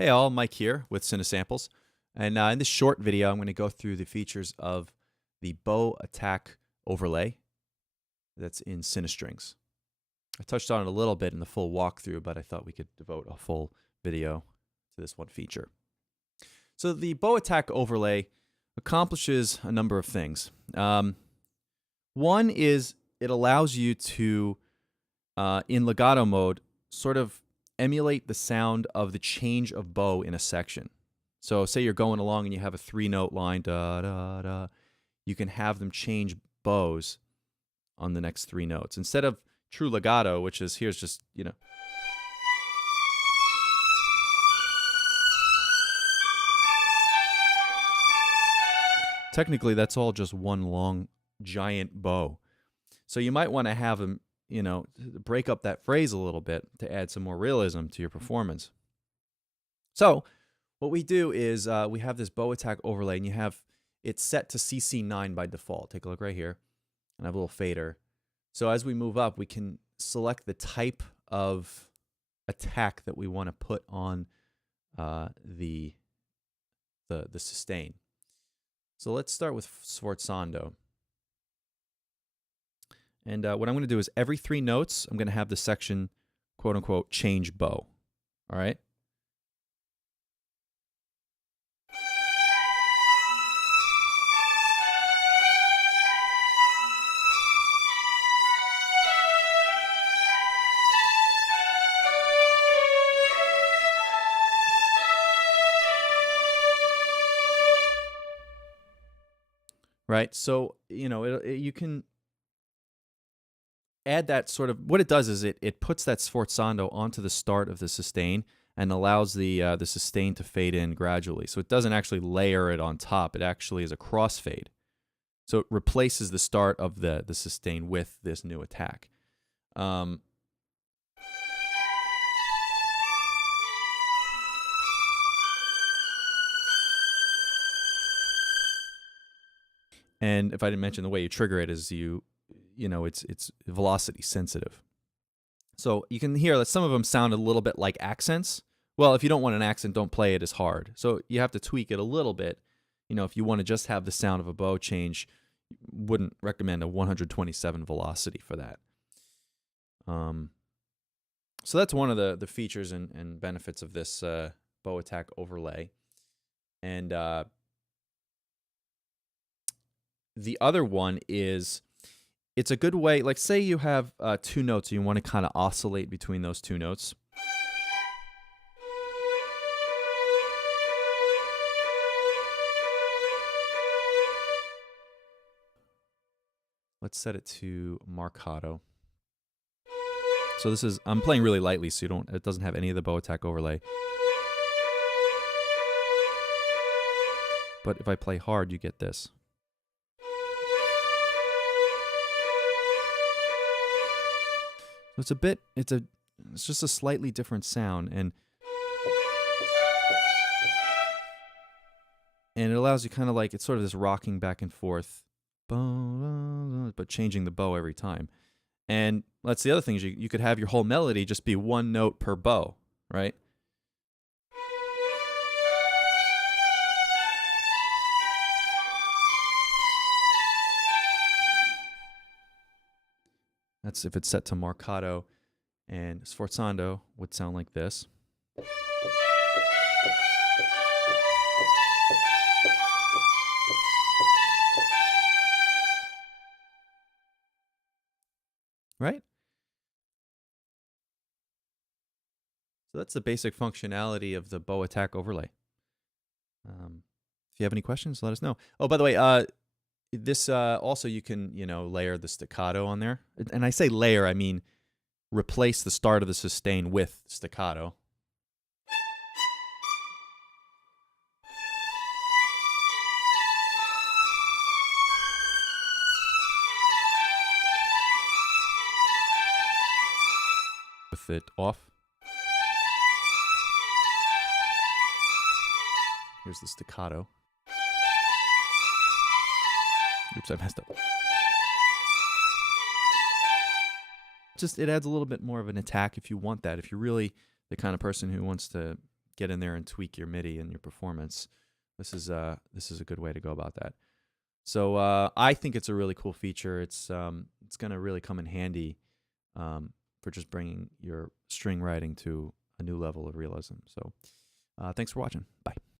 Hey all, Mike here with CineSamples, and in this short video I'm going to go through the features of the bow attack overlay that's in CineStrings. I touched on it a little bit in the full walkthrough, but I thought we could devote a full video to this one feature. So the bow attack overlay accomplishes a number of things. One is it allows you to, in legato mode, sort of emulate the sound of the change of bow in a section. So say you're going along and you have a 3-note line, da da da, you can have them change bows on the next 3 notes. Instead of true legato, which is here's just, technically that's all just one long giant bow. So you might want to have them break up that phrase a little bit to add some more realism to your performance. So what we do is we have this bow attack overlay, and you have it set to CC9 by default. Take a look right here, and I have a little fader. So as we move up, we can select the type of attack that we want to put on the sustain. So let's start with sforzando. And what I'm going to do is every 3 notes, I'm going to have the section, quote unquote, change bow. All right? Right? So, you can add that sort of, what it does is it puts that sforzando onto the start of the sustain and allows the sustain to fade in gradually. So it doesn't actually layer it on top. It actually is a crossfade. So it replaces the start of the sustain with this new attack. And if I didn't mention, the way you trigger it is it's velocity sensitive. So you can hear that some of them sound a little bit like accents. Well, if you don't want an accent, don't play it as hard. So you have to tweak it a little bit. If you want to just have the sound of a bow change, wouldn't recommend a 127 velocity for that. So that's one of the features and benefits of this bow attack overlay. And the other one is, it's a good way, like say you have 2 notes and you want to kind of oscillate between those 2 notes. Let's set it to marcato. So this is, I'm playing really lightly, so it doesn't have any of the bow attack overlay. But if I play hard, you get this. It's just a slightly different sound, and it allows you kind of like, it's sort of this rocking back and forth, but changing the bow every time. And that's the other thing, is you could have your whole melody just be 1 note per bow, right? That's if it's set to marcato, and sforzando would sound like this. Right? So that's the basic functionality of the bow attack overlay. If you have any questions, let us know. Oh, by the way, this also, you can layer the staccato on there, and I say layer, I mean replace the start of the sustain with staccato. With it off. Here's the staccato. Oops, I messed up. Just, it adds a little bit more of an attack if you want that. If you're really the kind of person who wants to get in there and tweak your MIDI and your performance, this is a good way to go about that. So I think it's a really cool feature. It's going to really come in handy for just bringing your string writing to a new level of realism. So thanks for watching. Bye.